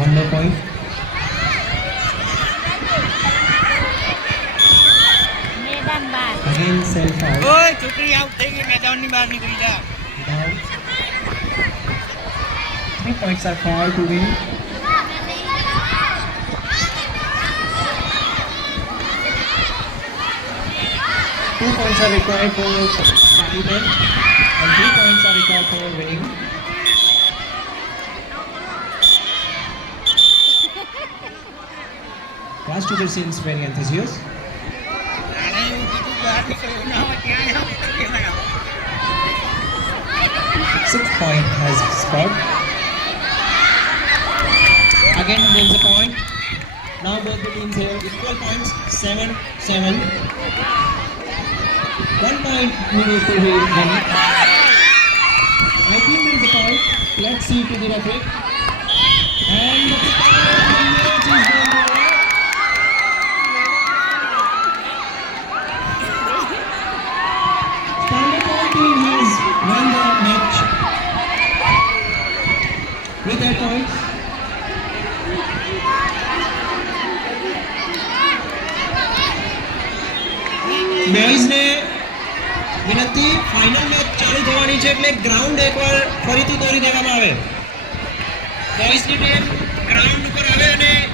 One more point. મેદાન બહાર. Again self out. ઓય છોકરી આઉટ થઈ ગઈ મેદાનની બહાર નીકળી જા. Down. 3 points are far to win. Two points are required for Pakistan and 3 points are required for winning. Class teacher seems very enthusiastic. આને એવું કીધું બહાર નીકળ્યો ના હોય ત્યાં આવું કહેવાય. 6th point has scored. Again there is a point. Now both the teams have equal points, 7-7. 1 point needed to win. I think there is a point. Let's see to the referee. And the match is going to Standard Point team has won the match with their points. Boys ને વિનંતી final match ચાલુ થવાની છે એટલે ground એકવાર ફરીથી દોરી દેવામાં આવે બોયઝની ટીમ ગ્રાઉન્ડ ઉપર આવે અને